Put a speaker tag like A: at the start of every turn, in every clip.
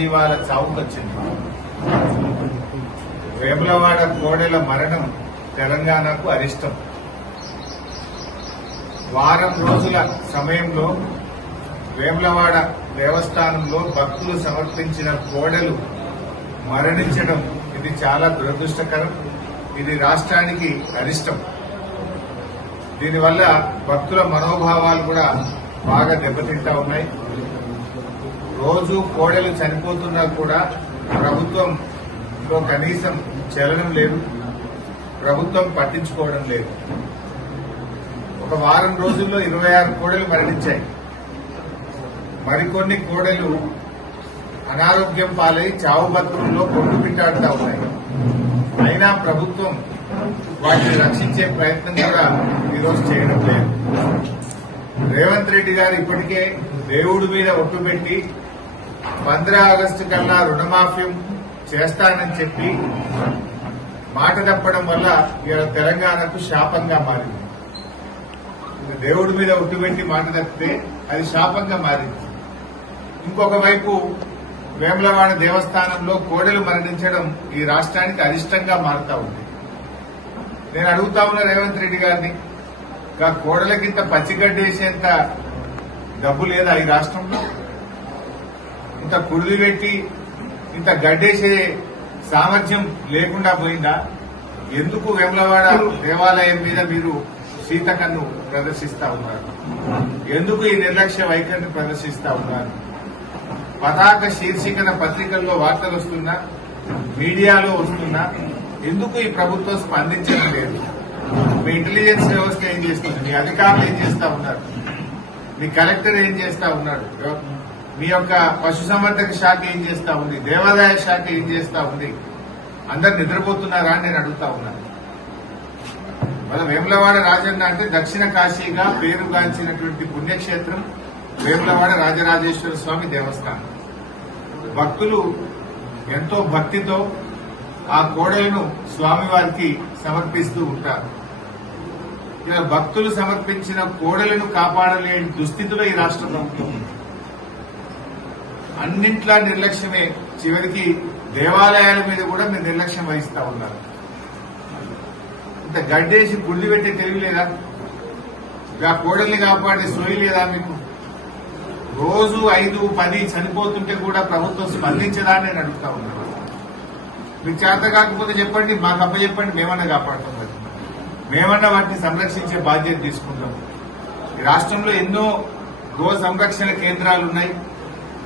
A: జీవాల చావుకొచ్చింది. వేములవాడ కోడెల మరణం తెలంగాణకు అరిష్టం. వారం రోజుల సమయంలో వేములవాడ దేవస్థానంలో భక్తులు సమర్పించిన కోడెలు మరణించడం ఇది చాలా దురదృష్టకరం. ఇది రాష్ట్రానికి అరిష్టం. దీనివల్ల భక్తుల మనోభావాలు కూడా బాగా దెబ్బతింటా ఉన్నాయి. రోజు కోడెలు చనిపోతున్నా కూడా ప్రభుత్వంలో కనీసం చలనం లేదు. ప్రభుత్వం పట్టించుకోవడం లేదు. ఒక వారం రోజుల్లో ఇరవై ఆరు కోడలు మరణించాయి. మరికొన్ని కోడెలు అనారోగ్యం పాలై చావు బతుకుల్లో కొట్టు ఉన్నాయి. అయినా ప్రభుత్వం వాటిని రక్షించే ప్రయత్నం కూడా ఈరోజు చేయడం లేదు. రేవంత్ రెడ్డి గారు ఇప్పటికే దేవుడి మీద ఒట్టు పెట్టి పంద్రా ఆగస్టు కల్లా రుణమాఫీ చేస్తానని చెప్పి మాట తప్పడం వల్ల ఇవాళ తెలంగాణకు శాపంగా మారింది. దేవుడి మీద ఒట్టు పెట్టి మాట తప్పితే అది శాపంగా మారింది. ఇంకొక వైపు వేములవాడ దేవస్థానంలో కోడెలు మరణించడం ఈ రాష్ట్రానికి అరిష్టంగా మారుతా ఉంది. నేను అడుగుతా ఉన్న రేవంత్ రెడ్డి గారిని ఇంకా కోడలకింత పచ్చిగడ్డేసేంత డబ్బు లేదా ఈ రాష్ట్రంలో? ఇంత కుడిది పెట్టి ఇంత గడ్డేసే సామర్థ్యం లేకుండా పోయిందా? ఎందుకు వేములవాడ దేవాలయం మీద మీరు సీతకన్ను ప్రదర్శిస్తా ఉన్నారు? ఎందుకు ఈ నిర్లక్ష్య వైఖరిని ప్రదర్శిస్తా ఉన్నారు? పతాక శీర్షికన పత్రికల్లో వార్తలు వస్తున్నా మీడియాలో వస్తున్నా ఎందుకు ఈ ప్రభుత్వం స్పందించడం లేదు? మీ ఇంటెలిజెన్స్ వ్యవస్థ ఏం చేస్తుంది? మీ అధికారులు ఏం చేస్తా ఉన్నారు? మీ కలెక్టర్ ఏం చేస్తా ఉన్నాడు మీ యొక్క పశుసంవర్ధక శాఖ ఏం చేస్తా ఉంది? దేవాదాయ శాఖ ఏం చేస్తా ఉంది? అందరు నిద్రపోతున్నారా అని నేను అడుగుతా ఉన్నాను మన వేములవాడ రాజన్న అంటే దక్షిణ కాశీగా పేరుగాంచినటువంటి పుణ్యక్షేత్రం వేములవాడ రాజరాజేశ్వర స్వామి దేవస్థానం. భక్తులు ఎంతో భక్తితో ఆ కోడలను స్వామివారికి సమర్పిస్తూ ఉంటారు. ఇలా భక్తులు సమర్పించిన కోడలను కాపాడలేని దుస్థితిలో ఈ రాష్ట్ర ప్రభుత్వం అన్నింట్లా నిర్లక్ష్యమే. చివరికి దేవాలయాల మీద కూడా మీరు నిర్లక్ష్యం వహిస్తా ఉన్నారు. ఇంత గడ్డేసి గుళ్ళు పెట్టే తెలివి లేదా? ఆ కోడల్ని కాపాడే సోయి లేదా మీకు? రోజు ఐదు పది చనిపోతుంటే కూడా ప్రభుత్వం స్పందించదా అని నేను అడుగుతా ఉన్నాను మీకు చేత కాకపోతే చెప్పండి మాకు అప్ప చెప్పండి మేమన్నా కాపాడుతాం మేమన్నా వాటిని సంరక్షించే బాధ్యత తీసుకుంటాం ఈ రాష్ట్రంలో ఎన్నో గో సంరక్షణ కేంద్రాలు ఉన్నాయి.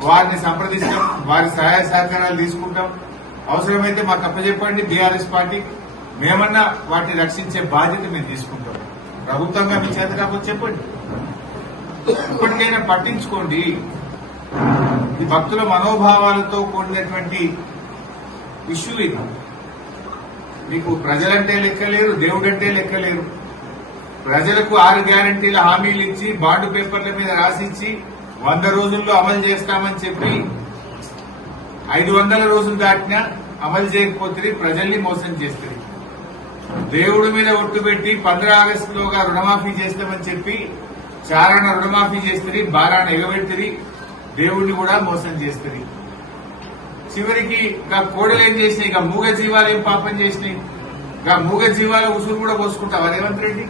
A: వారిని సంప్రదిస్తాం వారి సహాయ సహకారాలు తీసుకుంటాం. అవసరమైతే మాకు అప్పచెప్పండి బీఆర్ఎస్ పార్టీ. మేమన్నా వాటిని రక్షించే బాధ్యత మేము తీసుకుంటాం. ప్రభుత్వంగా మీ చేత కాకపోతే చెప్పండి. ఇప్పటికైనా పట్టించుకోండి. ఇది భక్తుల మనోభావాలతో కూడినటువంటి ఇష్యూ ఇది. మీకు ప్రజలంటే లెక్కలేరు దేవుడంటే లెక్కలేరు. ప్రజలకు ఆరు గ్యారంటీల హామీలు ఇచ్చి బాండ్ పేపర్ల మీద రాసిచ్చి వంద రోజుల్లో అమలు చేస్తామని చెప్పి ఐదు వందల రోజులు దాటినా అమలు చేయకపోతే ప్రజల్ని మోసం చేస్తుంది. దేవుడి మీద ఒట్టు పెట్టి పంద్రా ఆగస్టులోగా రుణమాఫీ చేస్తామని చెప్పి చారణ రుణమాఫీ చేస్తుంది బారాన ఎగబెడుతుంది దేవుడిని కూడా మోసం చేస్తుంది. చివరికి ఇక కోడలు ఏం చేసినాయి ఇక మూగ జీవాలు ఏం పాపం చేసినాయి. ఇక మూగ జీవాల ఉసురు కూడా పోసుకుంటావా రేవంత్ రెడ్డి?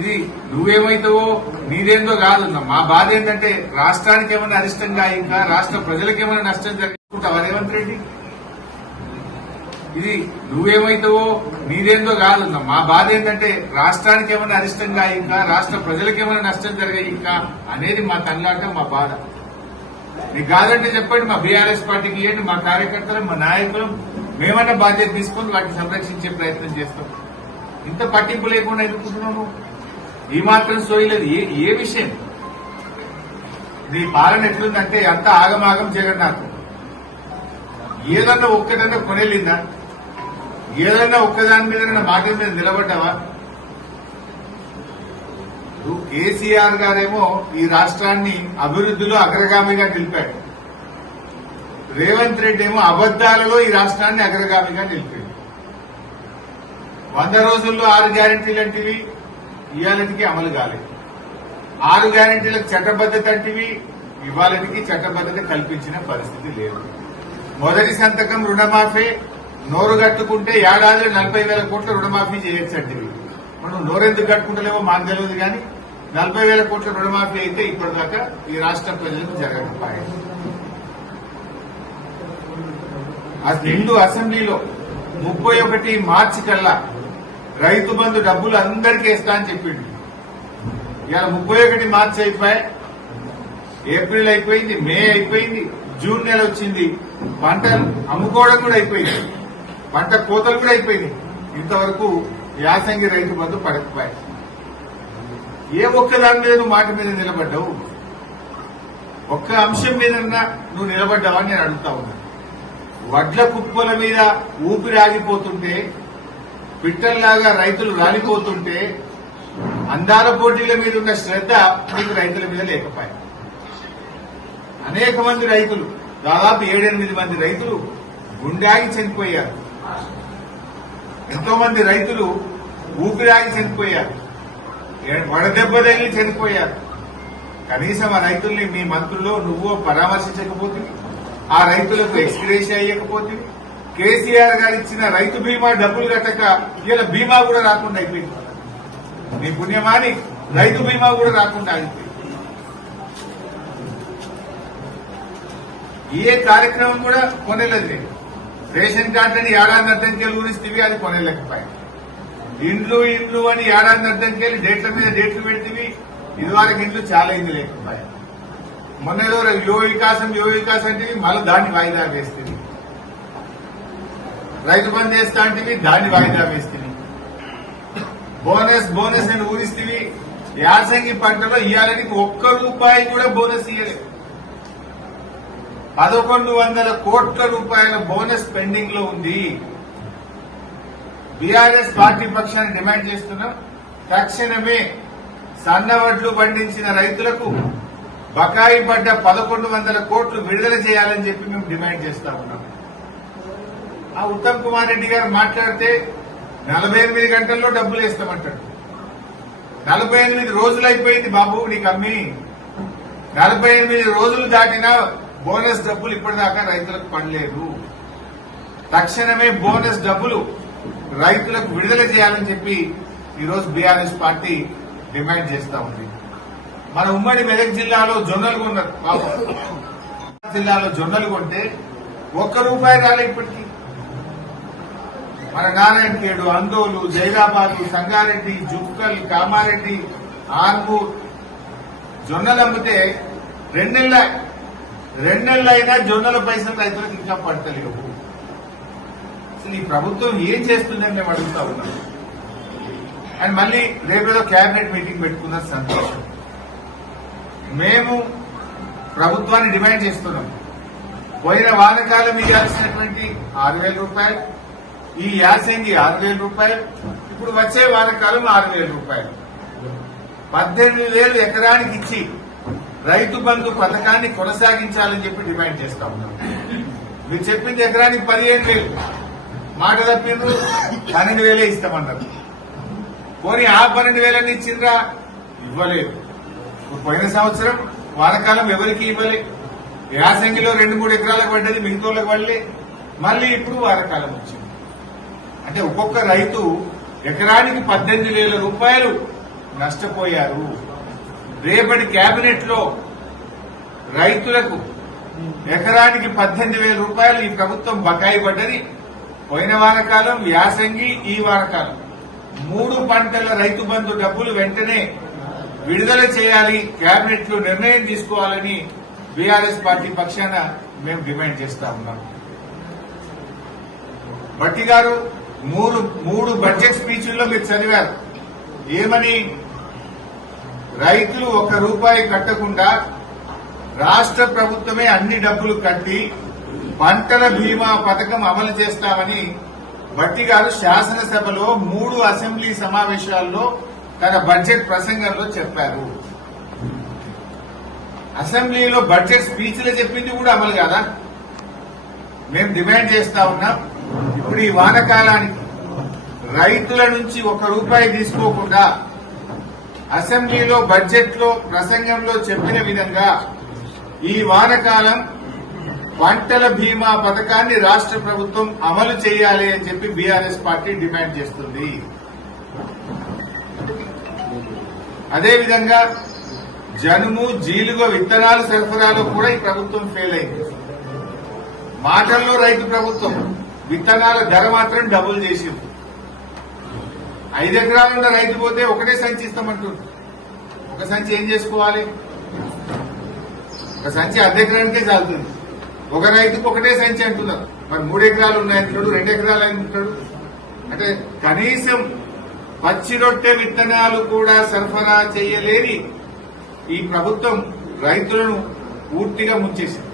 A: ఇది నువ్వేమైతావో మీదేందో కాదన్న. మా బాధ ఏంటంటే రాష్ట్రానికి ఏమైనా అరిష్టంగా ఇంకా రాష్ట్ర ప్రజలకు ఏమైనా నష్టం జరుగుతుంటావా రేవంత్ రెడ్డి? ఇది నువ్వేమైతావో నీదేందో కాదన్న. మా బాధ ఏంటంటే రాష్ట్రానికి ఏమైనా అరిష్టంగా ఇంకా రాష్ట్ర ప్రజలకు ఏమైనా నష్టం జరిగాయి ఇంకా అనేది మా తల్లాట మా బాధ. మీకు కాదంటే చెప్పండి మా బీఆర్ఎస్ పార్టీకి ఇవ్వండి మా కార్యకర్తలు మా నాయకులు. మేమన్నా బాధ్యత తీసుకొని వాటిని సంరక్షించే ప్రయత్నం చేస్తాం. ఇంత పట్టింపు లేకుండా ఎదుర్కొంటున్నాము ఈ మాత్రం సోయలేదు. ఏ ఏ విషయం? నీ పాలన ఎట్లుందంటే అంత ఆగమాగం జగన్ నాకు. ఏదన్నా ఒక్కదన్నా కొనేలిందా? ఏదన్నా ఒక్కదాని మీద మాట మీద నిలబడ్డావా? కేసీఆర్ గారేమో ఈ రాష్ట్రాన్ని అభివృద్ధిలో అగ్రగామిగా నిలిపాడు. రేవంత్ రెడ్డి ఏమో అబద్దాలలో ఈ రాష్ట్రాన్ని అగ్రగామిగా నిలిపాడు. వంద రోజుల్లో ఆరు గ్యారంటీలు లాంటివి ఇవాళకి అమలు కాలేదు. ఆరు గ్యారెంటీలకు చట్టబద్దత అంటివి ఇవాళకి చట్టబద్ధత కల్పించిన పరిస్థితి లేదు. మొదటి సంతకం రుణమాఫీ నోరు కట్టుకుంటే ఏడాది నలభై వేల కోట్ల రుణమాఫీ చేయొచ్చు అంటివి. మనం నోరెందుకు కట్టుకుంటలేమో మాకు తెలియదు కానీ నలభై వేల కోట్ల రుణమాఫీ అయితే ఇప్పటిదాకా ఈ రాష్ట్ర ప్రజలకు జరగకపోయాయి నిండు అసెంబ్లీలో ముప్పై ఒకటి మార్చి కల్లా రైతు బంధు డబ్బులు అందరికీ ఇస్తా అని చెప్పిండు. ఇవాళ ముప్పై ఒకటి మార్చి అయిపోయి ఏప్రిల్ అయిపోయింది మే అయిపోయింది జూన్ నెల వచ్చింది. పంటలు అమ్ముకోవడం కూడా అయిపోయింది. పంట కోతలు కూడా అయిపోయింది ఇంతవరకు యాసంగి రైతు బంధు పడకపోయాయి. ఏ ఒక్క దాని మీద నువ్వు మాట మీద నిలబడ్డావు? ఒక్క అంశం మీదన్నా నువ్వు నిలబడ్డావని నేను అడుగుతా ఉన్నా. వడ్ల కుప్పల మీద ఊపిరి ఆగిపోతుంటే పిట్టల్లాగా రైతులు రాలిపోతుంటే అందాల పోటీల మీద ఉన్న శ్రద్ధ మీకు రైతుల మీద లేకపోయా అనేక మంది రైతులు దాదాపు ఏడెనిమిది మంది రైతులు గుండాగి చనిపోయారు. ఎంతో మంది రైతులు ఊపిరాగి చనిపోయారు. ఏ- వడదెబ్బ తగిలి చనిపోయారు. కనీసం ఆ రైతుల్ని మీ మంత్రులు నువ్వు పరామర్శించకపోతే ఆ రైతులకు ఎక్స్గ్రేష్ అయ్యకపోతే కేసీఆర్ గారు ఇచ్చిన రైతు బీమా డబ్బులు కట్టక ఇలా బీమా కూడా రాకుండా అయిపోయింది. నీ పుణ్యమాని రైతు బీమా కూడా రాకుండా అయిపోయింది. ఏ కార్యక్రమం కూడా కొనలేదు నేను. రేషన్ కార్డుని ఏడాది అర్థంకెళ్ళి గురిస్తేవి అది కొనలేకపోయాయి ఇండ్లు ఇండ్లు అని ఏడాది అర్థంకెళ్ళి డేట్ల మీద డేట్లు పెడితేవి ఇదివరకు ఇండ్లు చాలా ఇండ్లు లేకపోయాయి. మొన్న ఏదో యువ వికాసం యువ వికాసం అంటే మళ్ళీ దాన్ని వాయిదా వేస్తే రైతు బంద్ చేస్తా అంటే దాన్ని వాయిదా వేస్తుంది బోనస్ బోనస్ అని ఊరిస్తేవి. యాసంగి పంటలో ఇవ్వాలని ఒక్క రూపాయి కూడా బోనస్ ఇవ్వలేదు పదకొండు వందల కోట్ల రూపాయల బోనస్ పెండింగ్లో ఉంది. బీఆర్ఎస్ పార్టీ పక్షాన్ని డిమాండ్ చేస్తున్నాం. తక్షణమే సన్నవడ్లు పండించిన రైతులకు బకాయి పడ్డ పదకొండు వందల కోట్లు విడుదల చేయాలని చెప్పి మేము డిమాండ్ చేస్తా ఉన్నాం. ఆ ఉత్తమ్ కుమార్ రెడ్డి గారు మాట్లాడితే నలభై ఎనిమిది గంటల్లో డబ్బులు వేస్తామంటాడు. నలభై ఎనిమిది రోజులు అయిపోయింది బాబు నీకు అమ్మి నలభై ఎనిమిది రోజులు దాటినా బోనస్ డబ్బులు ఇప్పటిదాకా రైతులకు పడలేదు. తక్షణమే బోనస్ డబ్బులు రైతులకు విడుదల చేయాలని చెప్పి ఈరోజు బీఆర్ఎస్ పార్టీ డిమాండ్ చేస్తా ఉంది. మన ఉమ్మడి మెదక్ జిల్లాలో జొన్నలు కొన్నారు. జిల్లాలో జొన్నలు కొంటే ఒక్క రూపాయి రాలే ఇప్పటికీ. మన నారాయణఖేడు అందోలు జైరాబాదు సంగారెడ్డి జుక్కల్ కామారెడ్డి ఆర్మూర్. జొన్నలు అమ్మితే రెండెళ్ళ రెండెళ్ళు అయినా జొన్నల పైసలు రైతులకు ఇంకా పడతలేవు. అసలు ఈ ప్రభుత్వం ఏం చేస్తుందని మేము అడుగుతా ఉన్నాం. అండ్ మళ్ళీ రేపేదో కేబినెట్ మీటింగ్ పెట్టుకున్న సంతోషం. మేము ప్రభుత్వాన్ని డిమాండ్ చేస్తున్నాం. పోయిన వానకాలం ఇవ్వాల్సినటువంటి ఆరు వేల రూపాయలు ఈ యాసంగి ఆరు వేల రూపాయలు ఇప్పుడు వచ్చే వానకాలం ఆరు వేల రూపాయలు. పద్దెనిమిది వేలు ఎకరానికి ఇచ్చి రైతు బంధు పథకాన్ని కొనసాగించాలని చెప్పి డిమాండ్ చేస్తా ఉన్నాం. మీరు చెప్పింది ఎకరానికి పదిహేను వేలు. మాట తప్పిండ్రు పన్నెండు వేలే ఇస్తామన్నారు. పోనీ ఆ పన్నెండు వేలని ఇచ్చిండ్రా? ఇవ్వలేదు. ఇప్పుడు పోయిన సంవత్సరం వానకాలం ఎవరికి ఇవ్వలే? యాసంగిలో రెండు మూడు ఎకరాలకు పడ్డది మిగతా పడలే. మళ్ళీ ఇప్పుడు వానకాలం వచ్చింది. అంటే ఒక్కొక్క రైతు ఎకరానికి పద్దెనిమిది వేల రూపాయలు నష్టపోయారు. రేపటి కేబినెట్లో రైతులకు ఎకరానికి పద్దెనిమిది వేల రూపాయలు ఈ ప్రభుత్వం బకాయి పడ్డది. పోయిన వారకాలం యాసంగి ఈ వారకాలం మూడు పంటల రైతు బంధు డబ్బులు వెంటనే విడుదల చేయాలి. కేబినెట్లో నిర్ణయం తీసుకోవాలని బీఆర్ఎస్ పార్టీ పక్షాన మేము డిమాండ్ చేస్తా ఉన్నాం. భట్టి గారు మూడు మూడు బడ్జెట్ స్పీచ్ల్లో మీరు చదివారు. ఏమని? రైతులు ఒక రూపాయి కట్టకుండా రాష్ట్ర ప్రభుత్వమే అన్ని డబ్బులు కట్టి పంటల బీమా పథకం అమలు చేస్తామని భట్టి గారు శాసనసభలో మూడు అసెంబ్లీ సమావేశాల్లో తన బడ్జెట్ ప్రసంగంలో చెప్పారు. అసెంబ్లీలో బడ్జెట్ స్పీచ్లో చెప్పింది కూడా అమలు కాదా? మేము డిమాండ్ చేస్తా ఉన్నాం. ఇప్పుడు ఈ వానకాలానికి రైతుల నుంచి ఒక రూపాయి తీసుకోకుండా అసెంబ్లీలో బడ్జెట్లో ప్రసంగంలో చెప్పిన విధంగా ఈ వానకాలం పంటల బీమా పథకాన్ని రాష్ట్ర ప్రభుత్వం అమలు చేయాలి అని చెప్పి బీఆర్ఎస్ పార్టీ డిమాండ్ చేస్తుంది. అదేవిధంగా జనుము జీలుగ విత్తనాలు సరఫరాలో కూడా ఈ ప్రభుత్వం ఫెయిల్ అయింది. మాటల్లో రైతు ప్రభుత్వం విత్తనాల ధర మాత్రం డబుల్ చేసింది ఐదు ఎకరాలున్న రైతు పోతే ఒకటే సంచి ఇస్తామంటుంది ఒక సంచి ఏం చేసుకోవాలి? ఒక సంచి అర్ధ ఎకరానికే చాలుతుంది ఒక రైతుకు ఒకటే సంచి అంటున్నారు. మరి మూడు ఎకరాలు ఉన్నాయంటున్నాడు రెండు ఎకరాలు అంటున్నాడు. అంటే కనీసం పచ్చి రొట్టె విత్తనాలు కూడా సరఫరా చేయలేని ఈ ప్రభుత్వం రైతులను పూర్తిగా ముంచేసింది.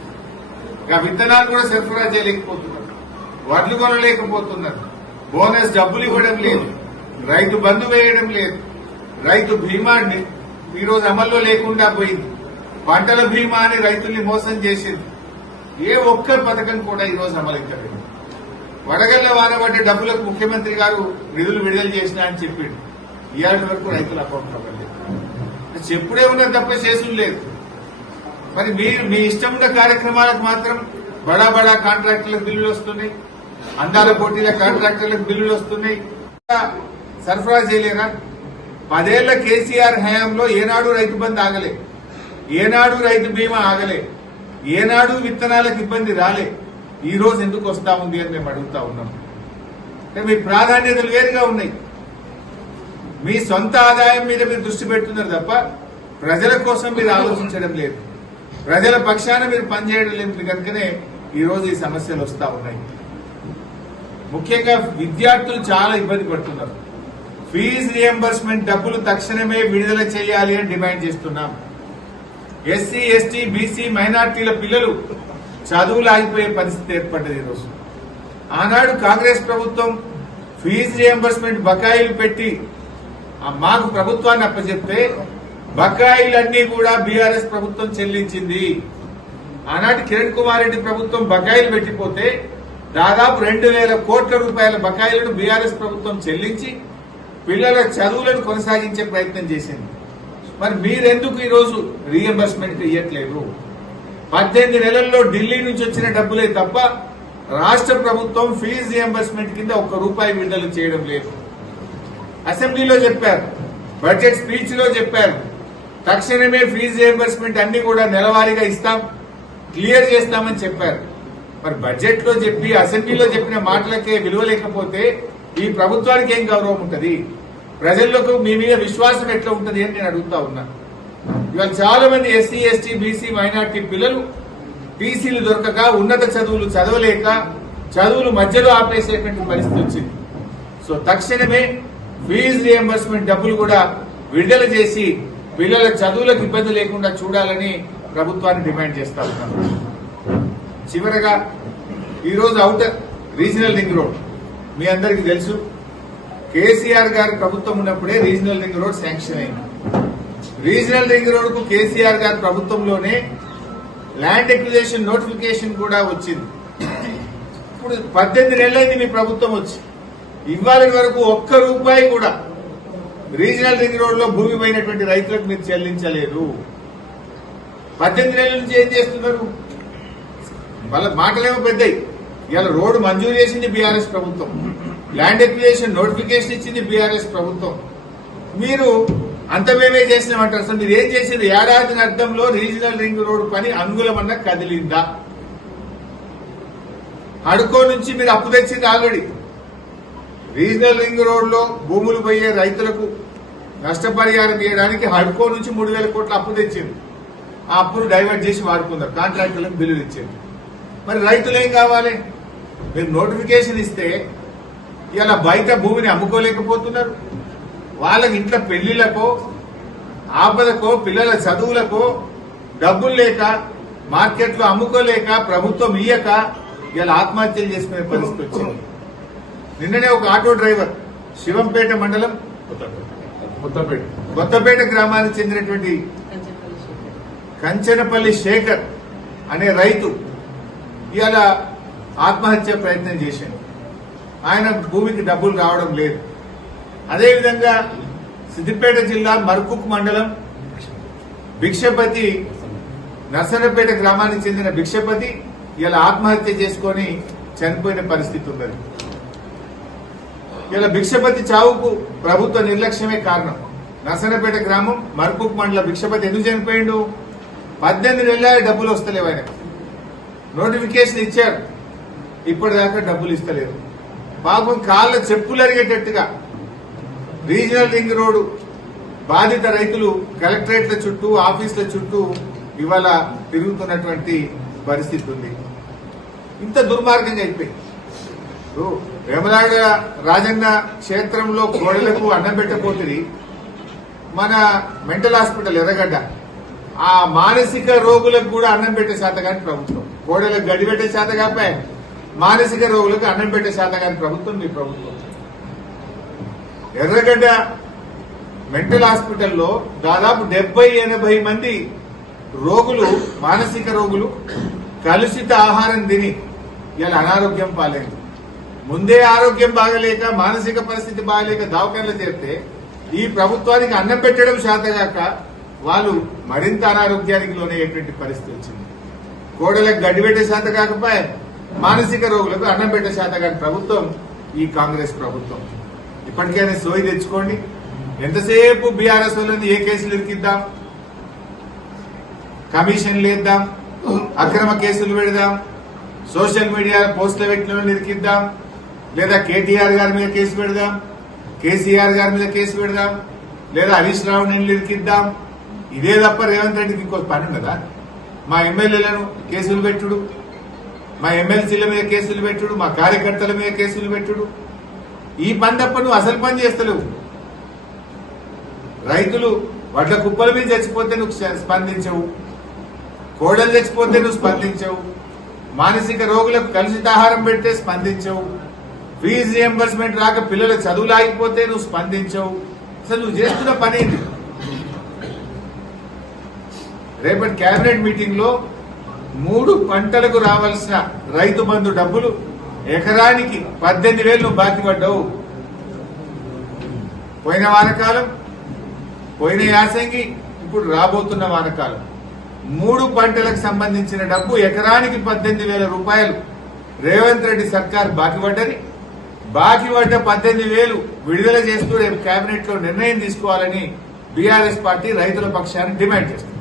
A: ఇక విత్తనాలు కూడా సరఫరా చేయలేకపోతుంది. వడ్లు కొనలేకపోతున్నారు. బోనస్ డబ్బులు ఇవ్వడం లేదు. రైతు బంధు వేయడం లేదు. రైతు బీమా ఈరోజు అమల్లో లేకుండా పోయింది. పంటల బీమా అని రైతుల్ని మోసం చేసింది. ఏ ఒక్క పథకం కూడా ఈరోజు అమలించలేదు వడగళ్ళ వారబడ్డ డబ్బులకు ముఖ్యమంత్రి గారు నిధులు విడుదల చేసినా అని చెప్పిండు. ఇవాళ వరకు రైతుల అకౌంట్ అవ్వలేదు చెప్పుడే ఉన్నది తప్ప చేసులు లేదు మరి మీరు మీ ఇష్టం ఉన్న కార్యక్రమాలకు మాత్రం బడా బడా కాంట్రాక్టర్లకు బిల్లులు వస్తున్నాయి. అందాల పోటీల కాంట్రాక్టర్లకు బిల్లులు వస్తున్నాయి. సరఫరా చేయలేరా పదేళ్ళ కేసీఆర్ హయాంలో ఏనాడు రైతు బంద్ ఆగలే. ఏనాడు రైతు బీమా ఆగలే. ఏనాడు విత్తనాలకు ఇబ్బంది రాలే. ఈ రోజు ఎందుకు వస్తా ఉంది అని మేము అడుగుతా ఉన్నాం. అంటే మీ ప్రాధాన్యతలు వేరుగా ఉన్నాయి. మీ సొంత ఆదాయం మీద మీరు దృష్టి పెడుతున్నారు తప్ప ప్రజల కోసం మీరు ఆలోచించడం లేదు. ప్రజల పక్షాన మీరు పనిచేయడం లేదు. కనుకనే ఈ రోజు ఈ సమస్యలు వస్తా ఉన్నాయి. ముఖ్యంగా విద్యార్థులు చాలా ఇబ్బంది పడుతున్నారు. ఫీజు రియంబర్స్మెంట్ డబ్బులు తక్షణమే విడుదల చేయాలి అని డిమాండ్ చేస్తున్నాం. ఎస్సీ ఎస్టీ బీసీ మైనార్టీల పిల్లలు చదువులు ఆగిపోయే పరిస్థితి ఏర్పడ్డది ఈరోజు ఆనాడు కాంగ్రెస్ ప్రభుత్వం ఫీజు రియంబర్స్మెంట్ బకాయిలు పెట్టి మాకు ప్రభుత్వాన్ని అప్పచెప్తే బకాయిలన్నీ కూడా బీఆర్ఎస్ ప్రభుత్వం చెల్లించింది. ఆనాటి కిరణ్ కుమార్ రెడ్డి ప్రభుత్వం బకాయిలు పెట్టిపోతే దాదాపు రెండు వేల కోట్ల రూపాయల బకాయిలను బీఆర్ఎస్ ప్రభుత్వం చెల్లించి పిల్లల చదువులను కొనసాగించే ప్రయత్నం చేసింది. మరి మీరెందుకు ఈరోజు రీఎంబర్స్మెంట్ ఇవ్వట్లేదు పద్దెనిమిది నెలల్లో ఢిల్లీ నుంచి వచ్చిన డబ్బులే తప్ప రాష్ట్ర ప్రభుత్వం ఫీజు రియంబర్స్మెంట్ కింద ఒక్క రూపాయి విడుదల చేయడం లేదు. అసెంబ్లీలో చెప్పారు బడ్జెట్ స్పీచ్లో చెప్పారు తక్షణమే ఫీజు రియంబర్స్మెంట్ అన్ని కూడా నెలవారీగా ఇస్తాం క్లియర్ చేస్తామని చెప్పారు. మరి బడ్జెట్లో చెప్పి అసెంబ్లీలో చెప్పిన మాటలకే విలువ లేకపోతే ఈ ప్రభుత్వానికి ఏం గౌరవం ఉంటది? ప్రజలకు మీ మీద విశ్వాసం ఎట్లా ఉంటది అని నేను అడుగుతా ఉన్నా. ఇవాళ చాలా మంది ఎస్సీ ఎస్టీ బీసీ మైనార్టీ పిల్లలు పీసీలు దొరకక ఉన్నత చదువులు చదవలేక చదువులు మధ్యలో ఆపేసేటువంటి పరిస్థితి వచ్చింది. సో తక్షణమే ఫీజు రియంబర్స్మెంట్ డబ్బులు కూడా విడుదల చేసి పిల్లల చదువులకు ఇబ్బంది లేకుండా చూడాలని ప్రభుత్వాన్ని డిమాండ్ చేస్తా ఉన్నాను చివరగా ఈరోజు అవుటర్ రీజనల్ రింగ్ రోడ్. మీ అందరికీ తెలుసు కేసీఆర్ గారి ప్రభుత్వం ఉన్నప్పుడే రీజనల్ రింగ్ రోడ్ శాంక్షన్ అయింది. రీజనల్ రింగ్ రోడ్కు కేసీఆర్ గారి ప్రభుత్వంలోనే ల్యాండ్ ఎక్విజేషన్ నోటిఫికేషన్ కూడా వచ్చింది. ఇప్పుడు పద్దెనిమిది నెలలైంది మీ ప్రభుత్వం వచ్చి. ఇవాళ వరకు ఒక్క రూపాయి కూడా రీజనల్ రింగ్ రోడ్లో భూమి పోయినటువంటి రైతులకు మీరు చెల్లించలేదు. పద్దెనిమిది నెలల నుంచి ఏం చేస్తున్నారు? వాళ్ళ మాటలేమో పెద్దయి. ఇవాళ రోడ్డు మంజూరు చేసింది బీఆర్ఎస్ ప్రభుత్వం. ల్యాండ్ ఎక్విజేషన్ నోటిఫికేషన్ ఇచ్చింది బీఆర్ఎస్ ప్రభుత్వం. మీరు అంత మేమే చేసినామంటారు అసలు మీరు ఏం చేసింది ఏడాది అర్థంలో రీజనల్ రింగ్ రోడ్ పని అంగులమన్న కదిలిందా? అడుకో నుంచి మీరు అప్పు తెచ్చింది ఆల్రెడీ. రీజనల్ రింగ్ రోడ్లో భూములు పోయే రైతులకు నష్టపరిహారం ఇవ్వడానికి హడ్కో నుంచి మూడు వేల కోట్ల అప్పు తెచ్చింది. ఆ అప్పును డైవర్ట్ చేసి వాడుకుందాం కాంట్రాక్టర్లకు బిల్లులు ఇచ్చింది. మరి రైతులు ఏం కావాలి? మీరు నోటిఫికేషన్ ఇస్తే ఇలా బయట భూమిని అమ్ముకోలేకపోతున్నారు. వాళ్ళకి ఇంట్లో పెళ్ళిళ్ళకో ఆపదకో పిల్లల చదువులకో డబ్బులు లేక మార్కెట్లో అమ్ముకోలేక ప్రభుత్వం ఇయ్యక ఇలా ఆత్మహత్యలు చేసుకునే పరిస్థితి వచ్చింది. నిన్ననే ఒక ఆటో డ్రైవర్ శివంపేట మండలం
B: కొత్తపేట.
A: కొత్తపేట గ్రామానికి చెందినటువంటి కంచనపల్లి శేఖర్ అనే రైతు ఇవాళ ఆత్మహత్య ప్రయత్నం చేశాడు. ఆయన భూమికి డబ్బులు రావడం లేదు. అదేవిధంగా సిద్దిపేట జిల్లా మర్కుక్ మండలం భిక్షపతి నర్సనపేట గ్రామానికి చెందిన భిక్షపతి ఇలా ఆత్మహత్య చేసుకొని చనిపోయిన పరిస్థితి ఉన్నది. ఇలా భిక్షపతి చావుకు ప్రభుత్వ నిర్లక్ష్యమే కారణం. నర్సనపేట గ్రామం మర్కుక్ మండల భిక్షపతి ఎందుకు చనిపోయిండు? పద్దెనిమిది నెలల డబ్బులు వస్తలేవు ఆయనకు. నోటిఫికేషన్ ఇచ్చారు. ఇప్పటిదాకా డబ్బులు ఇస్తలేరు పాపం కాళ్ళ చెప్పులు అరిగేటట్టుగా. రీజనల్ రింగ్ రోడ్డు బాధిత రైతులు కలెక్టరేట్ల చుట్టూ ఆఫీసుల చుట్టూ ఇవాళ తిరుగుతున్నటువంటి పరిస్థితి ఉంది. ఇంత దుర్మార్గంగా అయిపోయింది. వేమలాడ రాజన్న క్షేత్రంలో కోడలకు అన్నం పెట్టబోతుంది మన మెంటల్ హాస్పిటల్ ఎర్రగడ్డ ఆ మానసిక రోగులకు కూడా అన్నం పెట్టే శాతగాని ప్రభుత్వం. కోడలకు గడి పెట్టే శాత కాపాయి మానసిక రోగులకు అన్నం పెట్టే శాత కాని ప్రభుత్వం మీ ప్రభుత్వం. ఎర్రగడ్డ మెంటల్ హాస్పిటల్లో దాదాపు డెబ్బై ఎనభై మంది రోగులు మానసిక రోగులు కలుషిత ఆహారం తిని ఇలా అనారోగ్యం పాలైంది. ముందే ఆరోగ్యం బాగలేక మానసిక పరిస్థితి బాగలేక దవాఖానలో చేరితే ఈ ప్రభుత్వానికి అన్నం పెట్టడం శాతగాక వాళ్ళు మరింత అనారోగ్యానికి లోనయ్యేటువంటి పరిస్థితి వచ్చింది. గోడలకు గడ్డి పెట్టే శాత కాకపోయే మానసిక రోగులకు అన్నం పెట్టే శాత కాని ప్రభుత్వం ఈ కాంగ్రెస్ ప్రభుత్వం. ఇప్పటికైనా సోయి తెచ్చుకోండి. ఎంతసేపు బీఆర్ఎస్ వాళ్ళని ఏ కేసులు ఇరికిద్దాం? కమిషన్లు ఇద్దాం అక్రమ కేసులు పెడదాం. సోషల్ మీడియా పోస్టులు పెట్టిన వాళ్ళని ఇరికిద్దాం. లేదా కేటీఆర్ గారి మీద కేసు పెడదాం. కేసీఆర్ గారి మీద కేసు పెడదాం. లేదా హరీష్ రావు నేను ఇరికిద్దాం. ఇదే తప్ప రేవంత్ రెడ్డికి ఇంకో పని ఉండదా? మా ఎమ్మెల్యేలను కేసులు పెట్టుడు. మా ఎమ్మెల్సీల మీద కేసులు పెట్టుడు మా కార్యకర్తల మీద కేసులు పెట్టుడు. ఈ పని తప్ప నువ్వు అసలు పని చేస్తలేవు. రైతులు వడ్ల కుప్పల మీద చచ్చిపోతే నువ్వు స్పందించవు. కోడలు చచ్చిపోతే నువ్వు స్పందించవు. మానసిక రోగులకు కలుషిత ఆహారం పెడితే స్పందించవు. ఫీజు రియంబర్స్మెంట్ రాక పిల్లల చదువులు ఆగిపోతే నువ్వు స్పందించవు. అసలు నువ్వు చేస్తున్న పని ఏంటి రేపటి కేబినెట్ మీటింగ్లో మూడు పంటలకు రావాల్సిన రైతు బంధు డబ్బులు ఎకరానికి పద్దెనిమిది వేలు నువ్వు బాకీ పడ్డావు. పోయిన వానకాలం పోయిన యాసంగి ఇప్పుడు రాబోతున్న వానకాలం. మూడు పంటలకు సంబంధించిన డబ్బు ఎకరానికి పద్దెనిమిది వేల రూపాయలు. రేవంత్ రెడ్డి సర్కార్ బాకీ పడ్డది. బాకీ పడ్డ పద్దెనిమిది వేలు విడుదల చేస్తూ రేపు కేబినెట్లో నిర్ణయం తీసుకోవాలని బీఆర్ఎస్ పార్టీ రైతుల పక్షాన్ని డిమాండ్ చేస్తుంది.